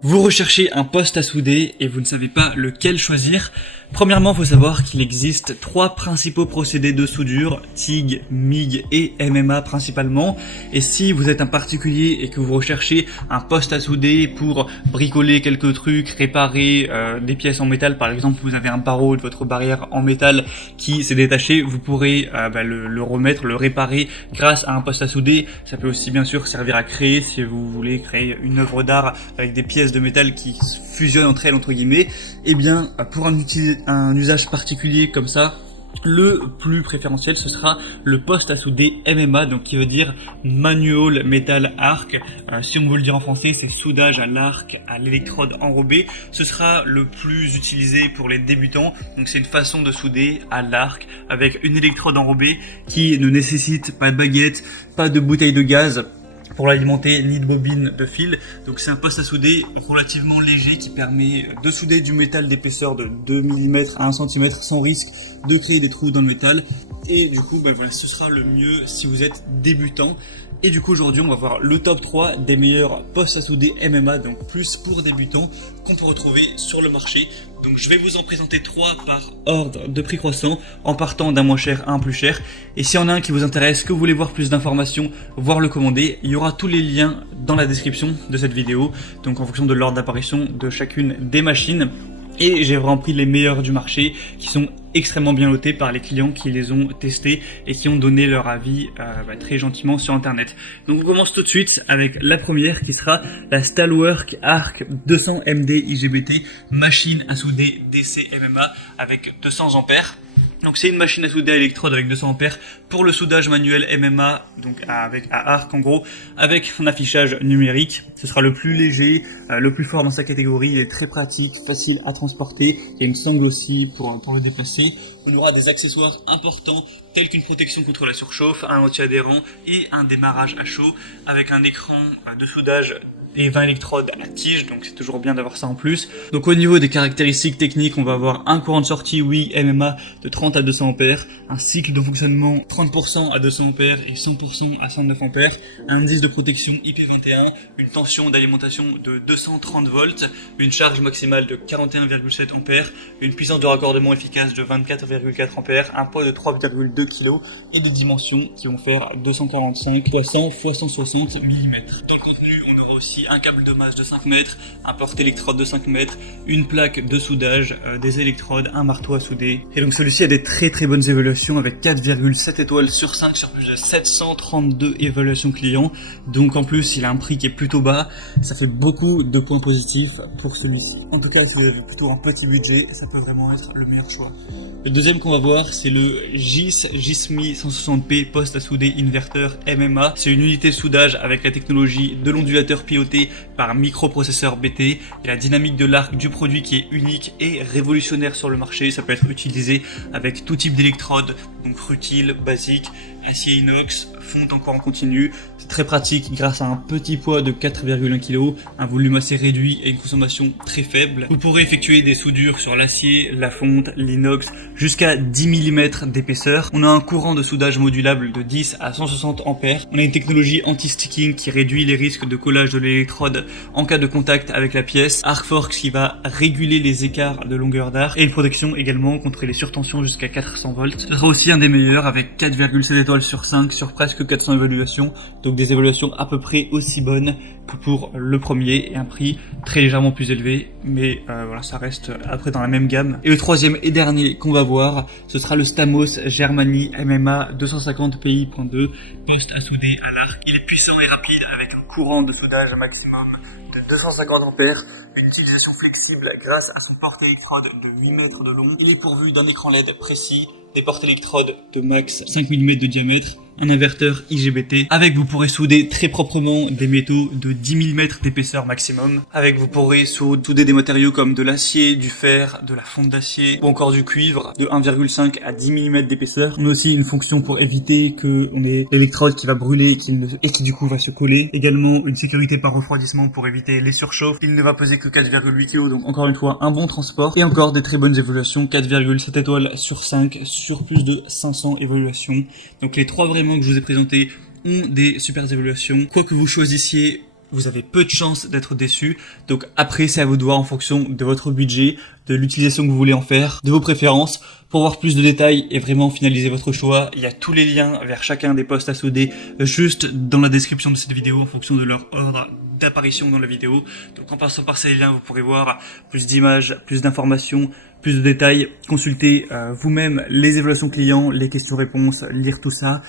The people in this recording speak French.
Vous recherchez un poste à souder et vous ne savez pas lequel choisir. Premièrement, il faut savoir qu'il existe 3 principaux procédés de soudure, TIG, MIG et MMA principalement. Et si vous êtes un particulier et que vous recherchez un poste à souder pour bricoler quelques trucs, réparer des pièces en métal, par exemple vous avez un barreau de votre barrière en métal qui s'est détaché, vous pourrez le remettre, le réparer grâce à un poste à souder. Ça peut aussi bien sûr servir à créer, si vous voulez créer une œuvre d'art avec des pièces de métal qui fusionnent entre elles entre guillemets. Et bien pour un usage particulier comme ça, le plus préférentiel ce sera le poste à souder MMA, donc qui veut dire Manual Metal Arc. Si on veut le dire en français, c'est soudage à l'arc à l'électrode enrobée. Ce sera le plus utilisé pour les débutants. Donc c'est une façon de souder à l'arc avec une électrode enrobée qui ne nécessite pas de baguette, pas de bouteille de gaz pour l'alimenter, ni de bobine de fil. Donc c'est un poste à souder relativement léger qui permet de souder du métal d'épaisseur de 2 mm à 1 cm sans risque de créer des trous dans le métal. Et du coup, ce sera le mieux si vous êtes débutant. Et du coup aujourd'hui on va voir le top 3 des meilleurs postes à souder MMA, donc plus pour débutants, qu'on peut retrouver sur le marché. Donc je vais vous en présenter 3 par ordre de prix croissant, en partant d'un moins cher à un plus cher. Et s'il y en a un qui vous intéresse, que vous voulez voir plus d'informations, voire le commander, il y aura tous les liens dans la description de cette vidéo, donc en fonction de l'ordre d'apparition de chacune des machines. Et j'ai vraiment pris les meilleurs du marché qui sont extrêmement bien notés par les clients qui les ont testés et qui ont donné leur avis très gentiment sur internet. Donc on commence tout de suite avec la première qui sera la Stalwork Arc 200 MD IGBT machine à souder DC MMA avec 200 ampères. Donc c'est une machine à souder à électrode avec 200 ampères pour le soudage manuel MMA, donc à arc en gros, avec un affichage numérique. Ce sera le plus léger, le plus fort dans sa catégorie, il est très pratique, facile à transporter, il y a une sangle aussi pour le déplacer. On aura des accessoires importants tels qu'une protection contre la surchauffe, un anti-adhérent et un démarrage à chaud avec un écran de soudage et 20 électrodes à tige, donc c'est toujours bien d'avoir ça en plus. Donc au niveau des caractéristiques techniques, on va avoir un courant de sortie MMA de 30 à 200 ampères, un cycle de fonctionnement 30% à 200 ampères et 100% à 109 ampères, un indice de protection IP21, une tension d'alimentation de 230 volts, une charge maximale de 41,7 ampères, une puissance de raccordement efficace de 24,4 ampères, un poids de 3,2 kg et des dimensions qui vont faire 245 x 100 x 160 mm. Dans le contenu, on aura aussi un câble de masse de 5 mètres, un porte-électrode de 5 mètres, une plaque de soudage, des électrodes, un marteau à souder. Et donc celui-ci a des très bonnes évaluations avec 4,7 étoiles sur 5 sur plus de 732 évaluations clients. Donc en plus il a un prix qui est plutôt bas, ça fait beaucoup de points positifs pour celui-ci. En tout cas si vous avez plutôt un petit budget, ça peut vraiment être le meilleur choix. Le deuxième qu'on va voir c'est le GISMI 160p poste à souder inverteur MMA. C'est une unité de soudage avec la technologie de l'ondulateur piloté par microprocesseur BT et la dynamique de l'arc du produit qui est unique et révolutionnaire sur le marché. Ça peut être utilisé avec tout type d'électrode, donc rutile, basique, acier inox, fonte encore en continu. C'est très pratique grâce à un petit poids de 4,1 kg, un volume assez réduit et une consommation très faible. Vous pourrez effectuer des soudures sur l'acier, la fonte, l'inox jusqu'à 10 mm d'épaisseur. On a un courant de soudage modulable de 10 à 160 ampères. On a une technologie anti-sticking qui réduit les risques de collage de l'électrode en cas de contact avec la pièce. Arcforce qui va réguler les écarts de longueur d'arc et une protection également contre les surtensions jusqu'à 400 volts. Ce sera aussi un des meilleurs avec 4,7 étoiles sur 5 sur presque 400 évaluations. Donc des évaluations à peu près aussi bonnes que pour le premier et un prix très légèrement plus élevé. Mais voilà, ça reste après dans la même gamme. Et le troisième et dernier qu'on va voir, ce sera le Stamos Germany MMA 250 PI.2 poste à souder à l'arc. Il est puissant et rapide avec un courant de soudage maximum de 250 ampères, une utilisation flexible grâce à son porte-électrode de 8 mètres de long. Il est pourvu d'un écran LED précis, des porte-électrodes de max 5 mm de diamètre, un inverteur IGBT. Avec vous pourrez souder très proprement des métaux de 10 mm d'épaisseur maximum. Avec vous pourrez souder des matériaux comme de l'acier, du fer, de la fonte d'acier ou encore du cuivre de 1,5 à 10 mm d'épaisseur. On a aussi une fonction pour éviter que on ait l'électrode qui va brûler et qui du coup va se coller. Également une sécurité par refroidissement pour éviter les surchauffes. Il ne va peser que 4,8 kg, donc encore une fois un bon transport. Et encore des très bonnes évaluations, 4,7 étoiles sur 5 sur plus de 500 évaluations. Donc les trois vraiment que je vous ai présentés ont des super évaluations. Quoi que vous choisissiez, vous avez peu de chances d'être déçu. Donc après, c'est à vous de voir en fonction de votre budget, de l'utilisation que vous voulez en faire, de vos préférences. Pour voir plus de détails et vraiment finaliser votre choix, il y a tous les liens vers chacun des postes à souder juste dans la description de cette vidéo en fonction de leur ordre d'apparition dans la vidéo. Donc en passant par ces liens, vous pourrez voir plus d'images, plus d'informations, plus de détails, consulter vous-même les évaluations clients, les questions-réponses, lire tout ça.